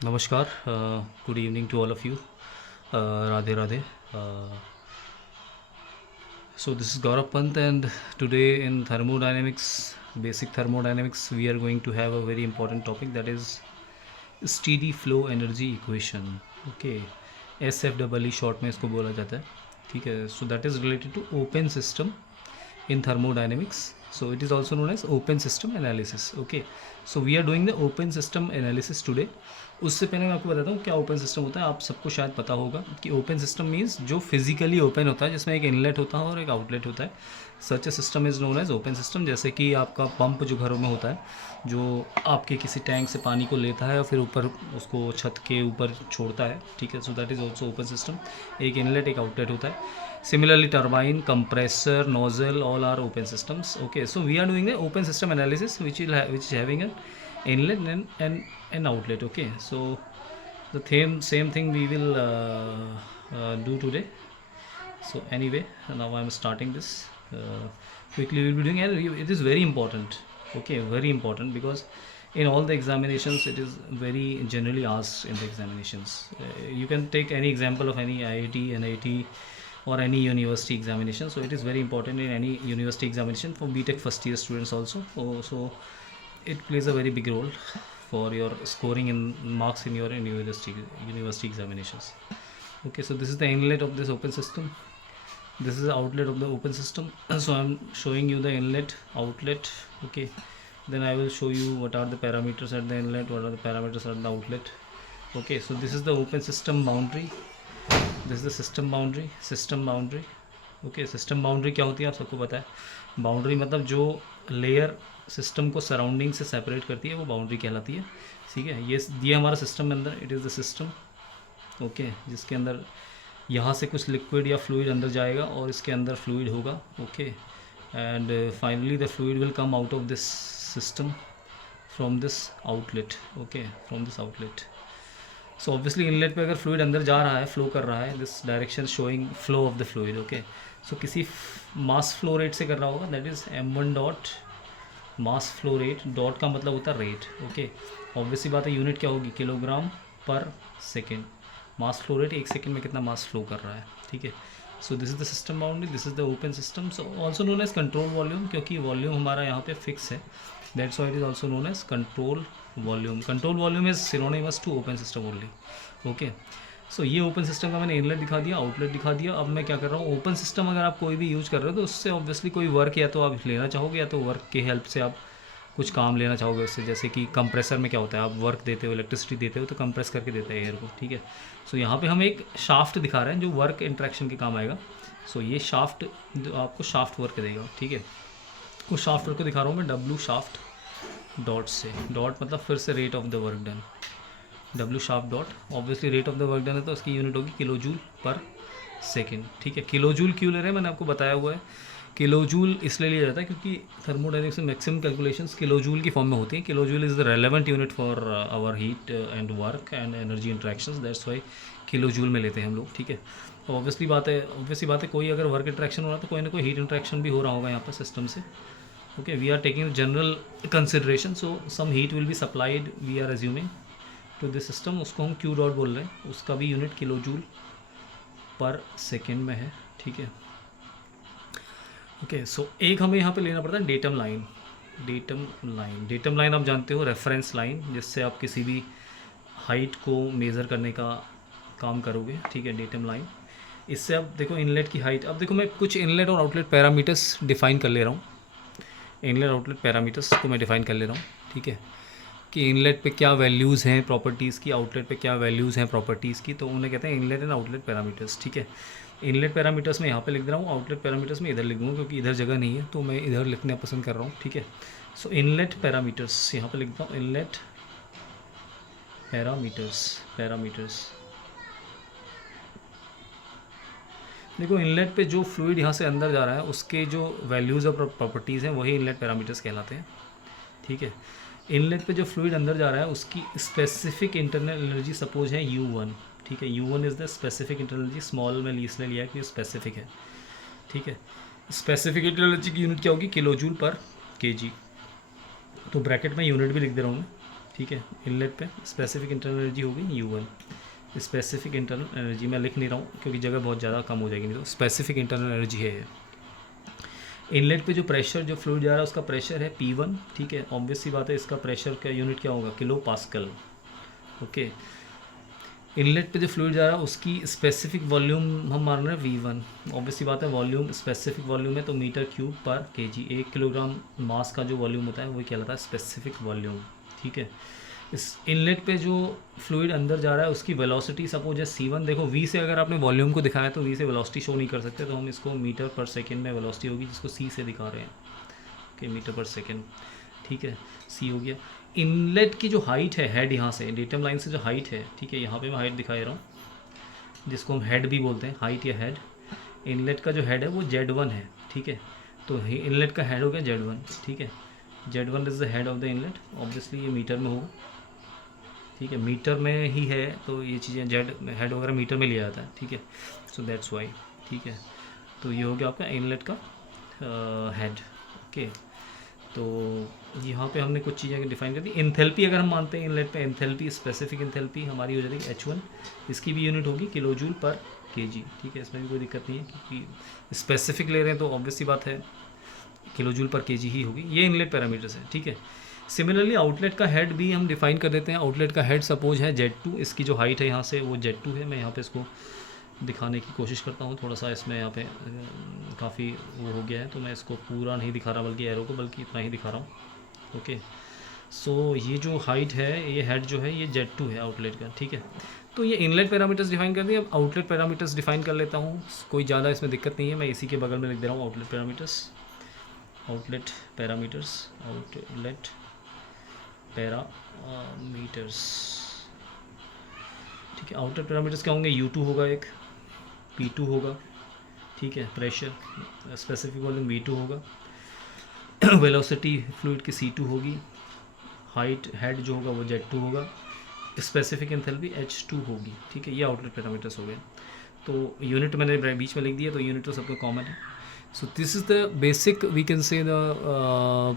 Namaskar. Good evening to all of you. Radhe Radhe. So this is Gaurav Pant, and today in thermodynamics, basic thermodynamics, we are going to have a very important topic, that is steady flow energy equation. Okay, SFEE short में इसको बोला जाता है. ठीक है. So that is related to open system in thermodynamics. So it is also known as open system analysis. Okay, so we are doing the open system analysis today. उससे पहले मैं आपको बताता हूँ क्या ओपन सिस्टम होता है. आप सबको शायद पता होगा कि ओपन सिस्टम मीन्स जो फिजिकली ओपन होता है, जिसमें एक इनलेट होता है और एक आउटलेट होता है. Such a system is known as open system. जैसे कि आपका पंप जो घरों में होता है, जो आपके किसी टैंक से पानी को लेता है और फिर ऊपर उसको छत के ऊपर छोड़ता है. ठीक है. So that is also open system. एक इनलेट एक आउटलेट होता है. Similarly, turbine, compressor, nozzle, all are open systems. Okay, so we are doing the open system analysis, which is having an inlet and an outlet. Okay, so the same thing we will do today. So anyway, now I'm starting this. Quickly we'll be doing, and it is very important. Okay, very important, because in all the examinations it is very generally asked in the examinations. You can take any example of any IIT, NIT, or any university examination. So it is very important in any university examination for BTech first year students also. So it plays a very big role for your scoring in marks in your university examinations. Okay, so this is the inlet of this open system. This is the outlet of the open system. So I'm showing you the inlet, outlet. Okay, then I will show you what are the parameters at the inlet, what are the parameters at the outlet. Okay, so this is the open system boundary. This the system boundary. Okay, system boundary क्या होती है आप सबको पता है. Boundary मतलब जो layer system को सराउंडिंग से सेपरेट करती है वो बाउंड्री कहलाती है. ठीक है. ये दिया हमारा सिस्टम के अंदर, it is the system. Okay, जिसके अंदर यहाँ से कुछ लिक्विड या फ्लूइड अंदर जाएगा और इसके अंदर फ्लूइड होगा. Okay, and finally the fluid will come out of this system from this outlet. Okay, from this outlet. So obviously inlet पे अगर फ्लूइड अंदर जा रहा है, फ्लो कर रहा है, this direction showing flow of the fluid. Okay, so किसी मास फ्लो रेट से कर रहा होगा, that is m1 dot mass flow rate. Dot का मतलब होता है रेट. ओके, ऑब्वियसली बात है, यूनिट क्या होगी, किलोग्राम पर सेकेंड. मास फ्लो रेट, एक सेकेंड में कितना मास फ्लो कर रहा है. ठीक है. So this is the system boundary, this is the open system. So also known as control volume, क्योंकि वॉल्यूम हमारा यहाँ पे फिक्स है. That's why it is also known as control volume. Control volume is synonymous to open system only. Okay, so ये open system का मैंने inlet दिखा दिया, आउटलेट दिखा दिया. अब मैं क्या कर रहा हूँ, ओपन सिस्टम अगर आप कोई भी यूज़ कर रहे हो तो उससे ऑब्वियसली कोई वर्क या तो आप लेना चाहोगे, या तो वर्क के हेल्प से आप कुछ काम लेना चाहोगे उससे. जैसे कि कंप्रेसर में क्या होता है, आप वर्क देते हो, इलेक्ट्रिसिटी देते हो, तो कंप्रेस करके देता है एयर को. ठीक है. सो यहाँ पे हम एक शाफ्ट दिखा रहे हैं जो वर्क इंट्रैक्शन के काम आएगा. सो ये शाफ्ट आपको शाफ्ट वर्क देगा. ठीक है. उस शाफ्ट वर्क को दिखा रहा हूँ मैं W शाफ्ट डॉट से. डॉट मतलब फिर से rate of the work done. W shaft dot, obviously rate of the work done है तो उसकी यूनिट होगी किलो जूल पर सेकेंड. ठीक है. किलो जूल क्यों ले रहे हैं, मैंने आपको बताया हुआ है. किलो जूल इसलिए लिया जाता है क्योंकि थर्मोडायनेमिक्स में मैक्सिमम कैलकुलेशंस किलो जूल की फॉर्म में होती हैं. Kilo joule is the relevant unit for our heat and work and energy interactions. That's why kilo joule में लेते हैं हम लोग. ठीक है. तो ऑब्वियसली बात है कोई अगर वर्क इंट्रैक्शन हो रहा है तो कोई ना कोई हीट इंट्रैक्शन भी हो रहा होगा यहाँ पर सिस्टम से. Okay, we are taking general consideration, so some heat will be supplied, we are assuming, to this system. उसको हम Q डॉट बोल रहे हैं, उसका भी यूनिट किलो जूल पर सेकेंड में है. ठीक है. ओके, सो एक हमें यहाँ पे लेना पड़ता है डेटम लाइन. डेटम लाइन आप जानते हो, रेफरेंस लाइन, जिससे आप किसी भी हाइट को मेज़र करने का काम करोगे. ठीक है. डेटम लाइन, इससे अब देखो इनलेट की हाइट. अब देखो मैं कुछ इनलेट और आउटलेट पैरामीटर्स डिफाइन कर ले रहा हूँ. इनलेट आउटलेट पैरामीटर्स को मैं डिफाइन कर ले रहा हूँ. ठीक है. कि इनलेट पे क्या वैल्यूज़ हैं प्रॉपर्टीज़ की, आउटलेट पे क्या वैल्यूज़ हैं प्रॉपर्टीज़ की, तो उन्हें कहते हैं इनलेट एंड आउटलेट पैरामीटर्स. ठीक है. इनलेट पैरामीटर्स में यहाँ पे लिख दे रहा हूँ, आउटलेट पैरामीटर्स में इधर लिख दूँगा क्योंकि इधर जगह नहीं है तो मैं इधर लिखना पसंद कर रहा हूँ. ठीक है. सो इनलेट पैरामीटर्स यहाँ पर लिखता हूँ, इनलेट पैरामीटर्स. देखो इनलेट पे जो फ्लूइड यहाँ से अंदर जा रहा है उसके जो वैल्यूज़ और प्रॉपर्टीज़ हैं वही इनलेट पैरामीटर्स कहलाते हैं. ठीक है. इनलेट पे जो फ्लूइड अंदर जा रहा है उसकी स्पेसिफिक इंटरनल एनर्जी सपोज है U1. ठीक है. U1 is the specific internal energy. Small में इसलिए लिया है कि स्पेसिफिक है. ठीक है. स्पेसिफिक इंटरनल एनर्जी की यूनिट क्या होगी, किलो जूल पर kg. तो ब्रैकेट में यूनिट भी लिख दे रहा हूँ मैं. ठीक है। इनलेट पे स्पेसिफिक इंटरनल एनर्जी होगी U1। स्पेसिफिक इंटरनल एनर्जी मैं लिख नहीं रहा हूँ क्योंकि जगह बहुत ज़्यादा कम हो जाएगी, नहीं तो स्पेसिफिक इंटरनल एनर्जी है। इनलेट पे जो प्रेशर, जो फ्लूइड जा रहा है उसका प्रेशर है P1, ठीक है। ऑब्वियस सी बात है, इसका प्रेशर का यूनिट क्या होगा, किलो पास्कल। ओके। इनलेट पे जो फ्लूइड जा रहा है उसकी स्पेसिफिक वॉल्यूम हम मान रहे हैं V1। ऑब्वियस सी बात है, वॉल्यूम स्पेसिफिक वॉल्यूम है तो मीटर क्यूब पर केजी। 1 किलोग्राम मास का जो वॉल्यूम होता है वही कहलाता है स्पेसिफिक वॉल्यूम, ठीक है। इस इनलेट पे जो फ्लूइड अंदर जा रहा है उसकी वेलोसिटी सपोज है C1। देखो V से अगर आपने वॉल्यूम को दिखाया तो V से वेलोसिटी शो नहीं कर सकते, तो हम इसको मीटर पर सेकेंड में वेलोसिटी होगी जिसको C से दिखा रहे हैं, ओके, मीटर पर सेकेंड, ठीक है। C हो गया। इनलेट की जो हाइट है, हेड यहाँ से डेटम लाइन से जो हाइट है, ठीक है, यहाँ पे मैं हाइट दिखा रहा हूँ जिसको हम हेड भी बोलते हैं, हाइट या हेड। इनलेट का जो हेड है वो Z1 है, ठीक है। तो इनलेट का हेड हो गया Z1, ठीक है। Z1 is the head of the inlet. Obviously ये मीटर में होगा, ठीक है, मीटर में ही है तो ये चीज़ें जेड हेड वगैरह मीटर में लिया जाता है, ठीक है। सो दैट्स वाई, ठीक है। तो ये हो गया आपका इनलेट का हेड, ओके। तो यहाँ पे हमने कुछ चीज़ें डिफाइन कर दी। एंथैल्पी अगर हम मानते हैं इनलेट पे, एंथैल्पी स्पेसिफिक एंथैल्पी हमारी हो जाएगी H1। इसकी भी यूनिट होगी किलो जूल पर केजी, ठीक है। इसमें भी कोई दिक्कत नहीं है क्योंकि स्पेसिफिक ले रहे हैं तो ऑब्वियस सी बात है किलो जूल पर केजी ही होगी। ये इनलेट पैरामीटर्स है, ठीक है। सिमिलरली आउटलेट का हेड भी हम डिफाइन कर देते हैं। आउटलेट का हेड सपोज है Z2, इसकी जो हाइट है यहाँ से वो Z2 है। मैं यहाँ पे इसको दिखाने की कोशिश करता हूँ, थोड़ा सा इसमें यहाँ पे काफ़ी वो हो गया है तो मैं इसको पूरा नहीं दिखा रहा बल्कि एरो को, बल्कि इतना ही दिखा रहा हूँ, ओके। सो ये जो हाइट है, ये हेड जो है ये Z2 है आउटलेट का, ठीक है। तो ये इनलेट पैरामीटर्स डिफाइन कर दिए। अब आउटलेट पैरामीटर्स डिफाइन कर लेता हूँ, कोई ज़्यादा इसमें दिक्कत नहीं है, मैं इसी के बगल में लिख दे रहा हूँ outlet parameters. Outlet parameters, outlet parameters, ठीक है। आउटर पैरामीटर्स क्या होंगे, U2 होगा, एक P2 होगा, ठीक है। प्रेशर स्पेसिफिक वॉल्यूम V2 होगा। वेलोसिटी फ्लूइड की C2 होगी। हाइट हेड जो होगा वो Z2 होगा। स्पेसिफिक एंथैल्पी H2 होगी, ठीक है। ये आउटलेट पैरामीटर्स हो गए। तो यूनिट मैंने बीच में लिख दिया, तो यूनिट तो सबको कॉमन है। So this is the basic we can say the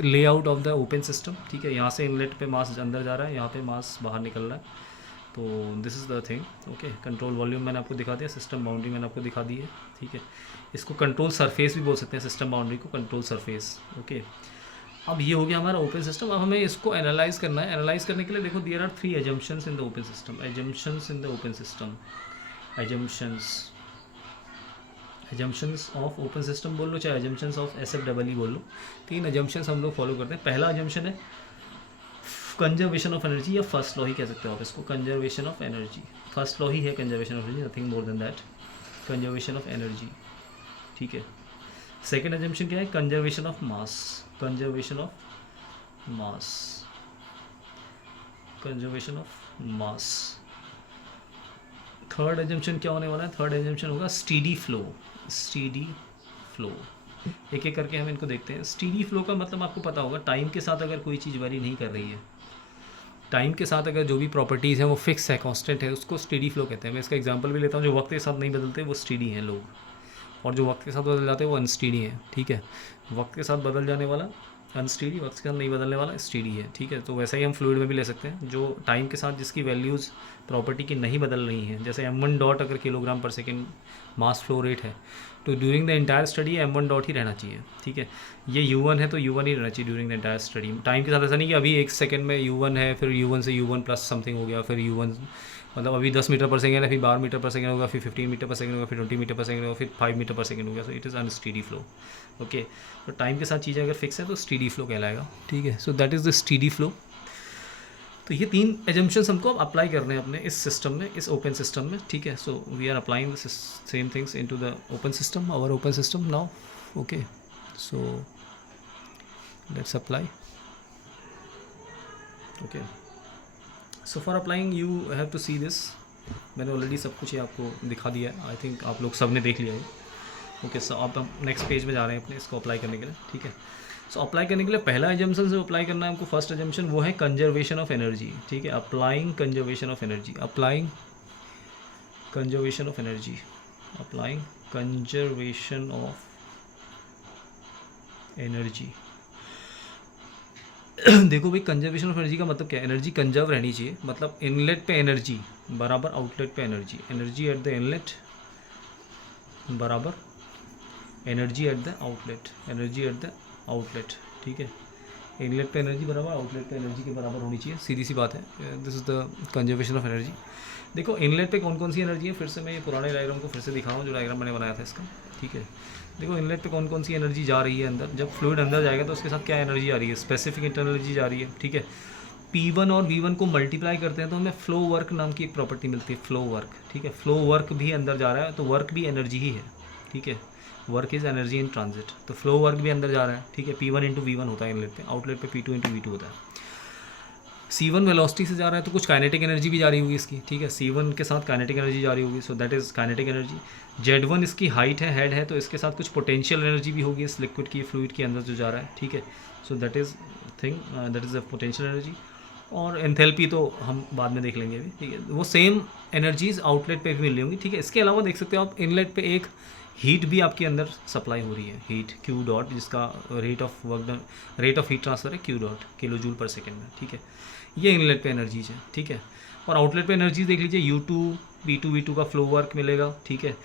layout of the open system, ठीक है। यहाँ से इनलेट पे मास अंदर जा रहा है, यहाँ पे मास बाहर निकल रहा है, तो this is the thing, okay. Control volume मैंने आपको दिखा दिया, सिस्टम बाउंड्री मैंने आपको दिखा दी है, ठीक है। इसको कंट्रोल सरफेस भी बोल सकते हैं, सिस्टम बाउंड्री को कंट्रोल सरफेस, ओके। अब ये हो गया हमारा ओपन सिस्टम। अब हमें इसको एनालाइज करना है। एनालाइज करने के लिए देखो, there are 3 assumptions in the open system. Assumptions in the open system, assumptions of open system बोल लो, चाहे एजम्पशंस ऑफ SFEE बोल लो। 3 एजम्पशंस हम लोग फॉलो करते हैं। पहला एजम्पशन है कंजर्वेशन ऑफ एनर्जी, या फर्स्ट लॉ ही कह सकते हो आप इसको, conservation of energy. First law ही है conservation of energy, nothing more than that, conservation of energy, ठीक है। सेकेंड एजम्पशन क्या है, conservation of mass, conservation of mass, conservation of mass. Third assumption क्या होने वाला है, थर्ड एजम्पशन होगा स्टीडी फ्लो, स्टीडी फ्लो। एक एक करके हम इनको देखते हैं। स्टीडी फ्लो का मतलब आपको पता होगा, टाइम के साथ अगर कोई चीज़ वेरी नहीं कर रही है, टाइम के साथ अगर जो भी प्रॉपर्टीज़ हैं वो फिक्स है, कांस्टेंट है, उसको स्टीडी फ्लो कहते हैं। मैं इसका एग्जांपल भी लेता हूँ, जो वक्त के साथ नहीं बदलते वो स्टीडी हैं लोग, और जो वक्त के साथ बदल जाते हैं वो अनस्टीडी हैं, ठीक है। वक्त के साथ बदल जाने वाला अनस्टीडी, वक्त के साथ नहीं बदलने वाला स्टीडी है, ठीक है। तो वैसा ही हम फ्लूइड में भी ले सकते हैं, जो टाइम के साथ जिसकी वैल्यूज़ प्रॉपर्टी की नहीं बदल रही हैं। जैसे m1 डॉट अगर किलोग्राम पर सेकेंड मास फ्लो रेट है, तो during the entire study m1 dot ही रहना चाहिए, ठीक है। ये U1 है तो U1 ही रहना चाहिए during the entire study. Time के साथ ऐसा नहीं कि अभी 1 सेकंड में U1 है, फिर U1 से U1 प्लस समथिंग हो गया, फिर U1 मतलब अभी 10 मीटर पर सेकेंड है, फिर 12 मीटर पर सेकेंड होगा, फिर 15 मीटर पर सेकेंड होगा, फिर 20 मीटर पर सेकेंड होगा, फिर 5 मीटर पर सेकेंड होगा। So it is unsteady flow, okay. तो टाइम के साथ चीज़ें अगर फिक्स है तो स्टीडी फ्लो कहलाएगा, ठीक है। So that is the steady flow. तो ये 3 एजम्पशंस हमको अब अप्लाई करने हैं अपने इस सिस्टम में, इस ओपन सिस्टम में, ठीक है। So we are applying the same things into the open system, our open system now, okay. So let's apply, okay. So for applying you have to see this. मैंने already सब कुछ ये आपको दिखा दिया है, आई थिंक आप लोग सब ने देख लिया है, ओके। सो अब हम नेक्स्ट पेज में जा रहे हैं अपने इसको अप्लाई करने के लिए, ठीक है। सो अप्लाई करने के लिए पहला एजम्पशन जो अप्लाई करना है हमको, फर्स्ट एजम्पशन वो है कंजर्वेशन ऑफ एनर्जी, ठीक है। Applying conservation of energy, applying conservation of energy, applying conservation of energy, देखो भाई, कंजर्वेशन ऑफ एनर्जी का मतलब क्या है? एनर्जी कंजर्व रहनी चाहिए, मतलब इनलेट पे एनर्जी बराबर आउटलेट पे energy, energy at the inlet बराबर energy at the outlet, energy at the outlet, ठीक है। इनलेट पे एनर्जी बराबर आउटलेट पे एनर्जी के बराबर होनी चाहिए, सीधी सी बात है। This is the conservation of energy. देखो इनलेट पे कौन कौन सी एनर्जी है, फिर से मैं ये पुराने डायग्राम को फिर से दिखा रहा हूँ, जो डायग्राम मैंने बनाया था इसका, ठीक है। देखो इनलेट पे कौन कौन सी एनर्जी जा रही है अंदर, जब फ्लूइड अंदर जाएगा तो उसके साथ क्या एनर्जी आ रही है, स्पेसिफिक इंटरनल एनर्जी जा रही है, ठीक है। P1 और V1 को मल्टीप्लाई करते हैं तो हमें फ्लो वर्क नाम की एक प्रॉपर्टी मिलती है, फ्लो वर्क, ठीक है। फ्लो वर्क भी अंदर जा रहा है तो वर्क भी एनर्जी ही है, ठीक है। Work is energy in transit, तो फ्लो वर्क भी अंदर जा रहा है, ठीक है। P1 इंटू V1 होता है इनलेट पे, आउटलेट पे P2 इंटू V2 होता है। C1 वेलोसिटी से जा रहा है तो कुछ काइनेटिक एनर्जी भी जा रही होगी इसकी, ठीक है। C1 के साथ काइनेटिक एनर्जी जा रही होगी, so that is kinetic energy. Z1 इसकी हाइट है, हेड है, तो इसके साथ कुछ पोटेंशियल एनर्जी भी होगी इस लिक्विड की, फ्लूइड के अंदर जो जा रहा है, ठीक है। So that is thing, that is a potential energy. और एंथैल्पी तो हम बाद में देख लेंगे अभी, ठीक है। वो सेम एनर्जीज आउटलेट पे भी मिल रही होंगी, ठीक है। इसके अलावा देख सकते हो आप इनलेट पे एक हीट भी आपके अंदर सप्लाई हो रही है, हीट Q डॉट, जिसका rate of work done, rate of heat transfer है Q डॉट, किलो जूल पर सेकेंड में, ठीक है। ये इनलेट पे एनर्जीज है, ठीक है। और आउटलेट पे एनर्जीज देख लीजिए, U2 P2 V2 का फ्लो वर्क मिलेगा, ठीक है।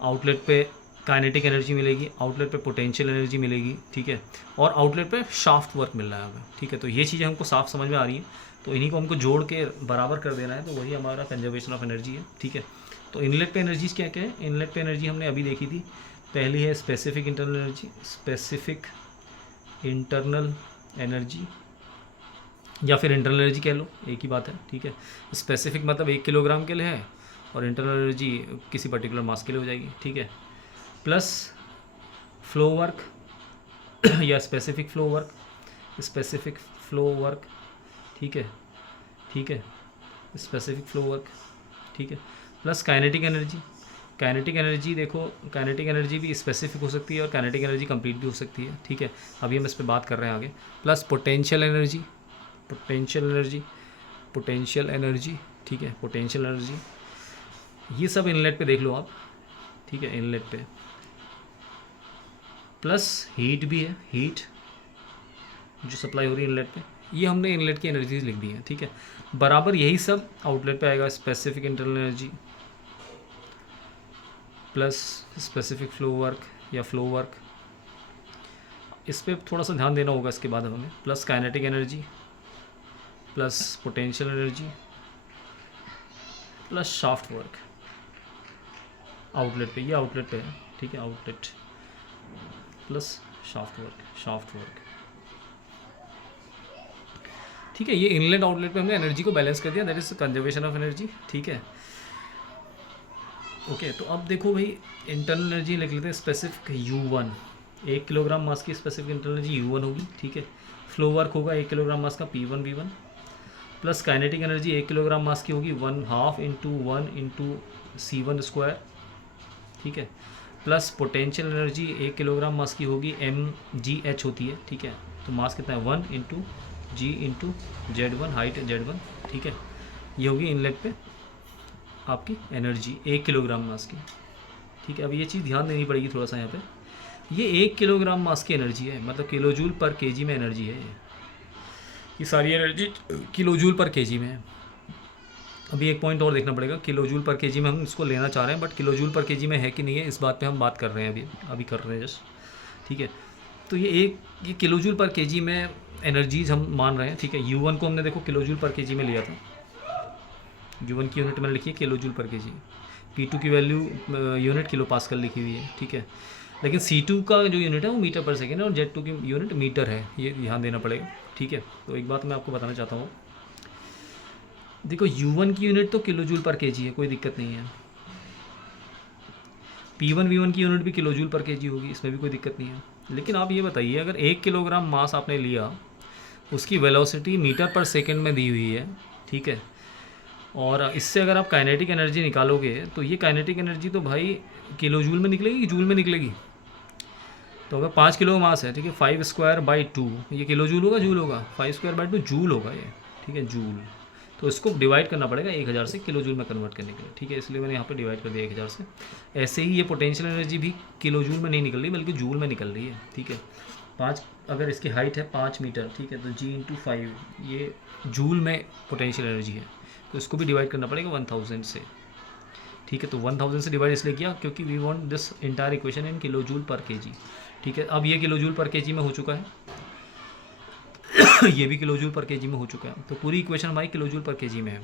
आउटलेट पे काइनेटिक एनर्जी मिलेगी, आउटलेट पे पोटेंशियल एनर्जी मिलेगी, ठीक है। और आउटलेट पे शाफ्ट वर्क मिल रहा है हमें, ठीक है। तो ये चीज़ें हमको साफ समझ में आ रही हैं, तो इन्हीं को हमको जोड़ के बराबर कर देना है, तो वही हमारा कंजर्वेशन ऑफ एनर्जी है, ठीक है। तो इनलेट पे एनर्जीज क्या क्या है? इनलेट पे एनर्जी हमने अभी देखी थी, पहली है specific internal energy, specific internal energy या फिर इंटरनल एनर्जी कह लो, एक ही बात है, ठीक है। स्पेसिफिक मतलब 1 किलोग्राम के लिए है, और इंटरनल एनर्जी किसी पर्टिकुलर मास के लिए हो जाएगी, ठीक है। प्लस फ्लो वर्क या specific flow work, specific flow work, ठीक है, ठीक है, स्पेसिफिक फ्लो वर्क, ठीक है। Plus kinetic energy, kinetic energy देखो, काइनेटिक एनर्जी भी स्पेसिफिक हो सकती है और काइनेटिक एनर्जी कंप्लीट भी हो सकती है, ठीक है। अभी हम इस पर बात कर रहे हैं आगे। Plus potential energy, potential energy, potential energy, ठीक है, पोटेंशियल एनर्जी, ये सब इनलेट पे देख लो आप, ठीक है, इनलेट पे। प्लस हीट भी है, हीट जो सप्लाई हो रही है इनलेट पे, ये हमने इनलेट की एनर्जीज लिख दी है, ठीक है। बराबर यही सब आउटलेट पे आएगा, specific internal energy plus specific flow work या फ्लो वर्क, इस पर थोड़ा सा ध्यान देना होगा इसके बाद हमें। Plus kinetic energy plus potential energy plus shaft work outlet पे, ये आउटलेट पे है, ठीक है, outlet plus shaft work, shaft work, ठीक है। ये इनलेट आउटलेट पे हमने एनर्जी को बैलेंस कर दिया, that is conservation of energy, ठीक है। ओके, तो अब देखो भाई, इंटरनल एनर्जी लिख लेते हैं, स्पेसिफिक U1, 1 किलोग्राम मास की स्पेसिफिक इंटरनल एनर्जी U1 होगी, ठीक है। फ्लो वर्क होगा 1 किलोग्राम मास का P1 V1, plus kinetic energy 1 kilogram mass की होगी 1/2 इंटू 1 इंटू C1 स्क्वायर, ठीक है। Plus potential energy 1 kilogram mass की होगी mgh होती है, ठीक है। तो मास कितना है 1 into G into Z1, height Z1, ठीक है। ये होगी इनलेट पे आपकी एनर्जी 1 किलोग्राम मास की, ठीक है। अब ये चीज़ ध्यान देनी पड़ेगी थोड़ा सा यहाँ पे, ये 1 किलोग्राम मास की एनर्जी है, मतलब किलो जूल पर केजी में एनर्जी है ये सारी एनर्जी किलो जूल पर केजी में है। अभी एक पॉइंट और देखना पड़ेगा, किलो जूल पर केजी में हम इसको लेना चाह रहे हैं, बट किलो जूल पर केजी में है कि नहीं है, इस बात पे हम बात कर रहे हैं, अभी कर रहे हैं जस्ट, ठीक है। तो ये किलो जूल पर केजी में एनर्जीज हम मान रहे हैं, ठीक है। U1 को हमने देखो किलो जूल पर केजी में लिया था, U1 की यूनिट मैंने लिखी है किलो जूल पर केजी, P2 की वैल्यू यूनिट किलो पास्कल लिखी हुई है, ठीक है। लेकिन C2 का जो यूनिट है वो मीटर पर सेकेंड है, और Z2 की यूनिट मीटर है, ये ध्यान देना पड़ेगा, ठीक है। तो एक बात मैं आपको बताना चाहता हूँ, देखो U1 की यूनिट तो किलो जूल पर केजी है, कोई दिक्कत नहीं है। P1 V1 की यूनिट भी किलो जूल पर केजी होगी, इसमें भी कोई दिक्कत नहीं है। लेकिन आप ये बताइए, अगर 1 किलोग्राम मास आपने लिया, उसकी वेलोसिटी मीटर पर सेकेंड में दी हुई है, ठीक है, और इससे अगर आप काइनेटिक एनर्जी निकालोगे, तो ये काइनेटिक एनर्जी तो भाई किलो जूल में निकलेगी कि जूल में निकलेगी? तो अगर 5 किलो मास है, ठीक है, 5 स्क्वायर बाई 2, ये किलो जूल होगा, जूल होगा, 5 स्क्वायर बाई 2 जूल होगा ये, ठीक है, जूल। तो इसको डिवाइड करना पड़ेगा 1000 से किलो जूल में कन्वर्ट करने के लिए, ठीक है, इसलिए मैंने यहाँ पे डिवाइड कर दिया 1000 से। ऐसे ही ये पोटेंशियल एनर्जी भी किलो जूल में नहीं निकल रही, बल्कि जूल में निकल रही है, ठीक है। 5, अगर इसकी हाइट है 5 मीटर, ठीक है, तो जी इंटू 5 ये जूल में पोटेंशियल एनर्जी है, तो इसको भी डिवाइड करना पड़ेगा 1000 से, ठीक है। तो 1000 से डिवाइड इसलिए किया क्योंकि we want this entire equation in kilo joule पर केजी, ठीक है। अब ये किलो जूल पर केजी में हो चुका है ये भी किलो जूल पर केजी में हो चुका है, तो पूरी इक्वेशन हमारी किलो जूल पर केजी में है,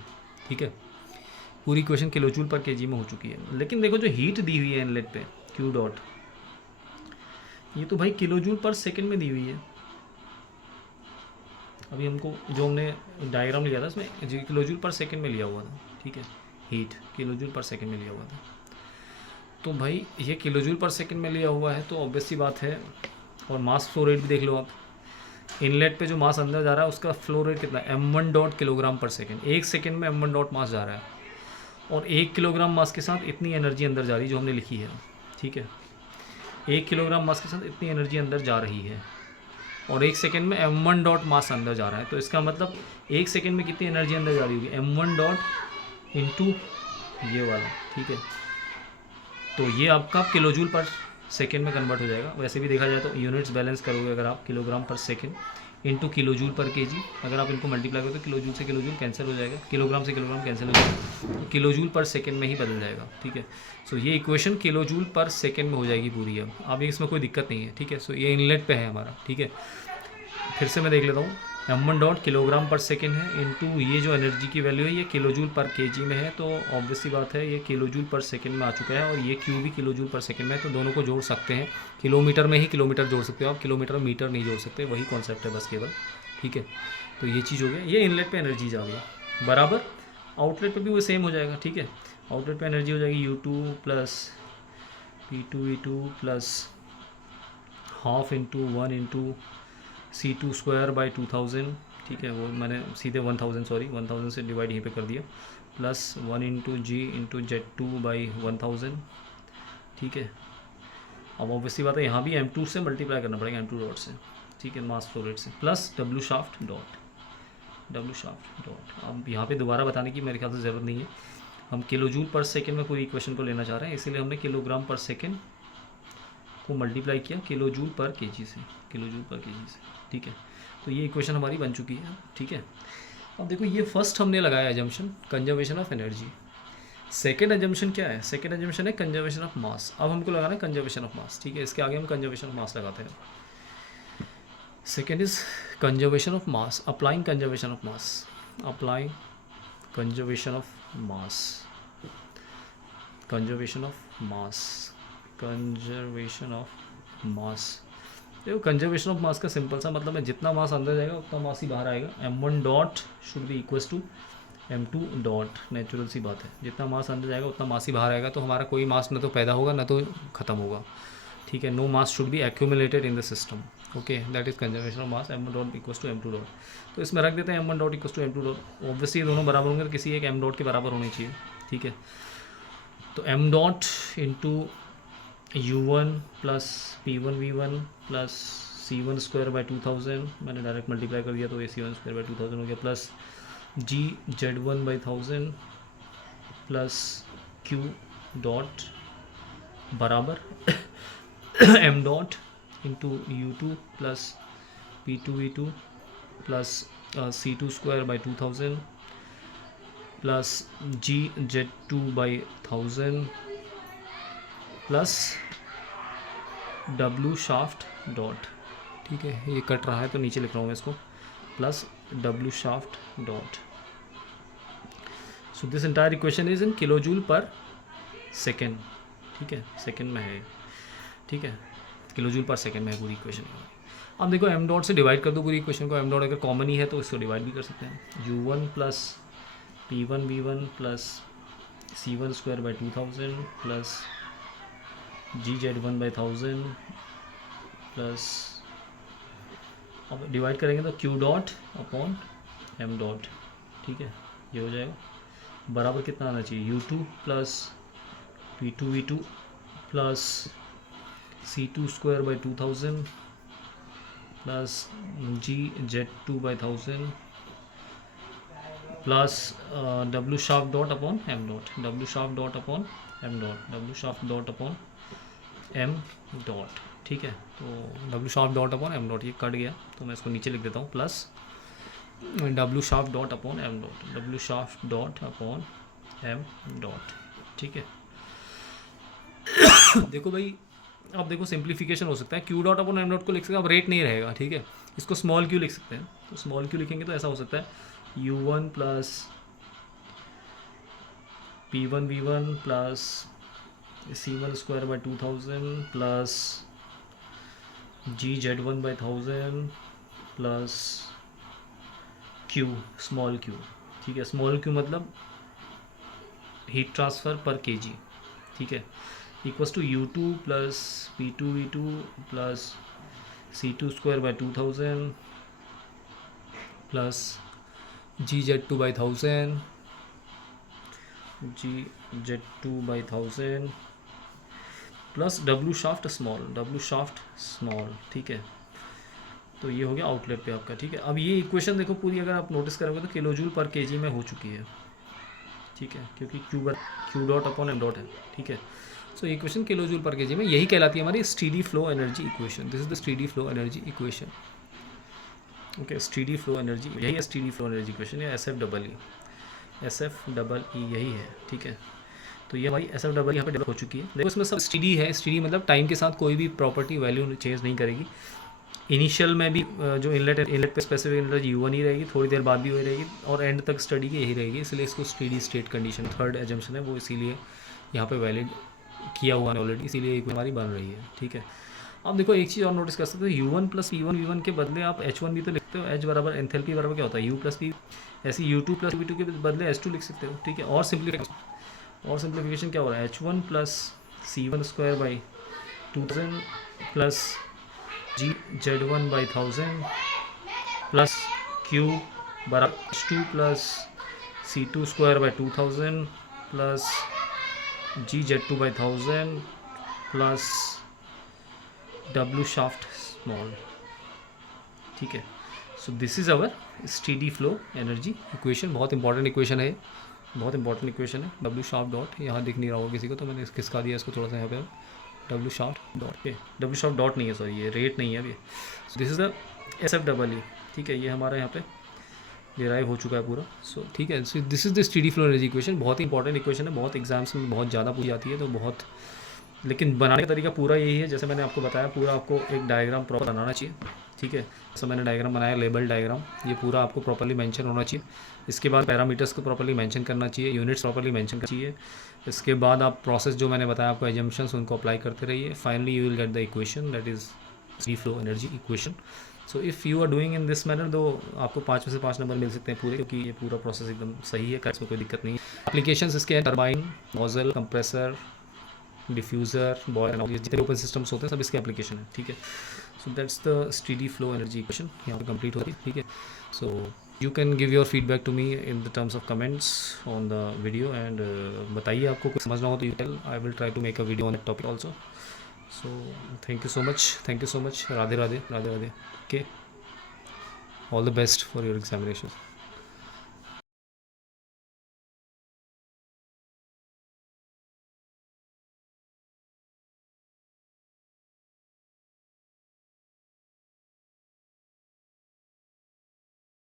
ठीक है। पूरी इक्वेशन किलो जूल पर केजी में हो चुकी है। लेकिन देखो जो हीट दी हुई है इनलेट पे क्यू डॉट, ये तो भाई किलो जूल पर सेकेंड में दी हुई है। अभी हमको जो हमने डायग्राम लिया था इसमें किलो जूल पर सेकेंड में लिया हुआ था, ठीक है। हीट किलो जूल पर सेकेंड में लिया हुआ था, तो भाई ये किलो जूल पर सेकेंड में लिया हुआ है, तो ऑब्वियस सी बात है। और मास फ्लो रेट भी देख लो आप, इनलेट पे जो मास अंदर जा रहा है उसका फ्लो रेट कितना है, m1 डॉट किलोग्राम पर सेकेंड। 1 सेकेंड में m1 डॉट मास जा रहा है, और 1 किलोग्राम मास के साथ इतनी एनर्जी अंदर जा रही है जो हमने लिखी है, ठीक है। 1 किलोग्राम मास के साथ इतनी एनर्जी अंदर जा रही है, और 1 सेकेंड में m1 डॉट मास अंदर जा रहा है, तो इसका मतलब 1 सेकेंड में कितनी एनर्जी अंदर जा रही होगी, m1 डॉट इंटू ये वाला, ठीक है। तो ये आपका किलो जूल पर सेकेंड में कन्वर्ट हो जाएगा। वैसे भी देखा जाए तो यूनिट्स बैलेंस करोगे अगर आप, किलोग्राम पर सेकेंड इंटू किलो जूल पर केजी, अगर आप इनको मल्टीप्लाई करोगे तो किलो जूल से किलो जूल कैंसिल हो जाएगा, किलोग्राम से किलोग्राम कैंसिल हो जाएगा, तो किलो जूल पर सेकेंड में ही बदल जाएगा, ठीक है। सो ये इक्वेशन किलो जूल पर सेकेंड में हो जाएगी पूरी। अब इसमें कोई दिक्कत नहीं है, ठीक है। सो ये इनलेट पे है हमारा, ठीक है। फिर से मैं देख लेता हूँ, m1 डॉट किलोग्राम पर सेकेंड है इंटू ये जो एनर्जी की वैल्यू है ये किलो जूल पर केजी में है, तो ऑब्वियस सी बात है ये किलो जूल पर सेकेंड में आ चुका है, और ये क्यू भी किलो जूल पर सेकेंड में है, तो दोनों को जोड़ सकते हैं। किलोमीटर में ही किलोमीटर जोड़ सकते हो आप, किलोमीटर मीटर नहीं जोड़ सकते, वही कॉन्सेप्ट है बस केवल, ठीक है। तो ये चीज़ हो गया, ये इनलेट पे एनर्जी जा गई बराबर। आउटलेट पे भी वो सेम हो जाएगा, ठीक है। आउटलेट पे एनर्जी हो जाएगी U2 plus P2V2 plus half into 1 into C2 square by 2000, ठीक है। वो मैंने सीधे 1000 से डिवाइड यहीं पे कर दिया, plus 1 into g into Z2 by 1000, ठीक है। अब ऑब्वियसली बात है यहाँ भी M2 से मल्टीप्लाई करना पड़ेगा, M2 डॉट से, ठीक है, मास फ्लो रेट से, प्लस W शाफ्ट डॉट। अब यहाँ पे दोबारा बताने की मेरे ख्याल से ज़रूरत नहीं है, हम किलो जूल पर सेकेंड में पूरी इक्वेशन को लेना चाह रहे हैं, इसीलिए हमने किलोग्राम पर सेकेंड को मल्टीप्लाई किया किलो जूल पर केजी से, ठीक है। तो ये इक्वेशन हमारी बन चुकी है, ठीक है। अब देखो ये फर्स्ट हमने लगाया assumption conservation of energy. Second assumption क्या है, सेकेंड एजम्पशन है कंजर्वेशन ऑफ मास। अब हमको लगाना है कंजर्वेशन ऑफ मास, ठीक है। इसके आगे हम कंजर्वेशन ऑफ मास लगाते हैं। Second is conservation of mass, applying conservation of mass, applying conservation of mass, conservation of mass, conservation of मास। देखो कंजर्वेशन ऑफ मास का सिंपल सा मतलब है जितना मास अंदर जाएगा उतना मास ही बाहर आएगा। m1 dot should be equals to m2 dot, natural सी बात है, जितना मास अंदर जाएगा उतना मास ही बाहर आएगा, तो हमारा कोई मास न तो पैदा होगा ना तो ख़त्म होगा, ठीक है। No mass should be accumulated in the system, okay, that is conservation of mass, m1 dot equals to m2 dot. तो इसमें रख देते हैं m1 dot equals to m2 dot. Obviously दोनों बराबर होंगे, किसी एक m डॉट के बराबर होने चाहिए, ठीक है। तो m dot into U1 plus P1V1 plus C1 square by 2000, मैंने डायरेक्ट मल्टीप्लाई कर दिया तो ये C1 स्क्वायर बाई 2000 हो गया, plus GZ1 by 1000 plus Q dot बराबर m dot into U2 plus P2V2 plus C2 square by 2000 plus GZ2 by 1000 plus W shaft dot, ठीक है। ये कट रहा है तो नीचे लिख रहा हूँ मैं इसको, plus W shaft dot. So this entire equation is in kilo joule पर सेकेंड, ठीक है, सेकेंड में है, ठीक है, किलो जूल पर सेकेंड में है पूरी इक्वेशन। अब देखो m डॉट से डिवाइड कर दो पूरी इक्वेशन को, m डॉट अगर कॉमन ही है तो इसको डिवाइड भी कर सकते हैं। U1 plus P1V1 plus C1 square by 2000 plus GZ1 by 1000 plus, अब डिवाइड करेंगे तो Q dot upon m dot, ठीक है, ये हो जाएगा बराबर कितना आना चाहिए, U2 plus P2V2 plus C2 square by 2000 plus GZ2 by 1000 plus W shaft dot upon m dot, W shaft dot upon m dot, W shaft dot upon m dot, ठीक है। तो W sharp dot upon M dot, ये cut गया तो मैं इसको नीचे लिख देता हूँ, plus W sharp dot upon M dot, W sharp dot upon M dot. ठीक है। देखो भाई, अब देखो सिंप्लीफिकेशन हो सकता है, Q dot upon M dot को लिख सकते हैं, अब रेट नहीं रहेगा। ठीक है, इसको स्मॉल क्यू लिख सकते हैं। तो स्मॉल क्यू लिखेंगे तो ऐसा हो सकता है U one plus P one V one plus C one square by 2000 plus G Z one by 1000 plus Q, small Q. ठीक है, स्मॉल क्यू मतलब हीट ट्रांसफ़र पर केजी। ठीक है, equals to U two plus P two V two plus C two square by 2000 plus G Z two by 1000, G Z two by 1000 plus W shaft small, W shaft small. ठीक है, तो ये हो गया outlet पे आपका। ठीक है, अब ये इक्वेशन देखो पूरी अगर आप नोटिस करोगे तो किलो जूल पर केजी में हो चुकी है। ठीक है, क्योंकि Q dot upon M dot है। ठीक है, सो इक्वेशन किलो जूल पर केजी में, यही कहलाती है हमारी steady flow energy equation. This is the steady flow energy equation. Okay, steady flow energy, यही है स्टीडी फ्लो एनर्जी इक्वेशन, या S F double E, S F double E यही है। ठीक है, तो ये भाई एस एफ डबल यहाँ पे डेवलप हो चुकी है। देखो इसमें सब स्टीडी है, स्टीडी मतलब टाइम के साथ कोई भी प्रॉपर्टी वैल्यू चेंज नहीं करेगी। इनिशियल में भी जो इनलेट पे स्पेसिफिक एनर्जी यू वन ही रहेगी, थोड़ी देर बाद भी वही रहेगी, और एंड तक स्टडी की यही रहेगी। इसलिए इसको steady state condition, third assumption है वो, इसीलिए यहाँ पे वैलिड किया हुआ है ऑलरेडी, इसीलिए एक हमारी बन रही है। ठीक है, अब देखो एक चीज़ और नोटिस कर सकते हो, U one plus P one V one के बदले आप एच वन भी तो लिखते हो। एच बराबर एंथैल्पी बराबर क्या होता है, यू प्लस पी, ऐसे U two plus V two के बदले एच टू लिख सकते हो। ठीक है, और सिंप्लीफिकेशन क्या हो रहा है, H one plus C one square by 2000 plus G Z one by 1000 plus Q बराबर H two plus C two square by 2000 plus G Z two by 1000 plus W shaft small. ठीक है, so this is our steady flow energy equation. बहुत important equation है, बहुत important equation है। W shaft dot यहाँ दिख नहीं रहा होगा किसी को, तो मैंने खिसका दिया इसको थोड़ा सा यहाँ पे। डब्ल्यू शाफ्ट डॉट पे, डब्ल्यू शाफ्ट डॉट नहीं है, सॉरी ये रेट नहीं है अभी। सो this is the S F double ई। ठीक है, ये हमारा यहाँ पे डिराइव हो चुका है पूरा। सो ठीक है, so this is the steady flow energy equation. बहुत ही इंपॉर्टेंट इक्वेशन है, बहुत एग्जाम्स में बहुत ज़्यादा पूछी जाती है, तो बहुत, लेकिन बनाने का तरीका पूरा यही है जैसे मैंने आपको बताया। पूरा आपको एक डायग्राम प्रॉपर बनाना चाहिए। ठीक है, जैसे मैंने डायग्राम बनाया, लेबल डायग्राम, ये पूरा आपको प्रॉपर्ली मेंशन होना चाहिए। इसके बाद पैरामीटर्स को प्रॉपर्ली मेंशन करना चाहिए, यूनिट्स प्रॉपर्ली मेंशन करना चाहिए। इसके बाद आप प्रोसेस जो मैंने बताया आपको, एजम्पशंस, उनको अप्लाई करते रहिए। Finally you will get the equation, that is steady flow energy equation. So if you are doing in this manner, तो आपको 5 में से 5 नंबर मिल सकते हैं पूरे, क्योंकि ये पूरा प्रोसेस एकदम सही है, इसमें कोई दिक्कत नहीं है। एप्लीकेशंस इसके हैं, turbine, nozzle, compressor, diffuser, boiler, ये जितने ओपन सिस्टम्स होते हैं सब इसके एप्लीकेशन है। ठीक है, so that's the steady flow energy equation, यहाँ पे कंप्लीट होती है। ठीक है, so you can give your feedback to me in the terms of comments on the video, and बताइए आपको कुछ समझना हो तो you tell, I will try to make a video on that topic also. So thank you so much, Radhe Radhe, Radhe Radhe. Okay, all the best for your examination.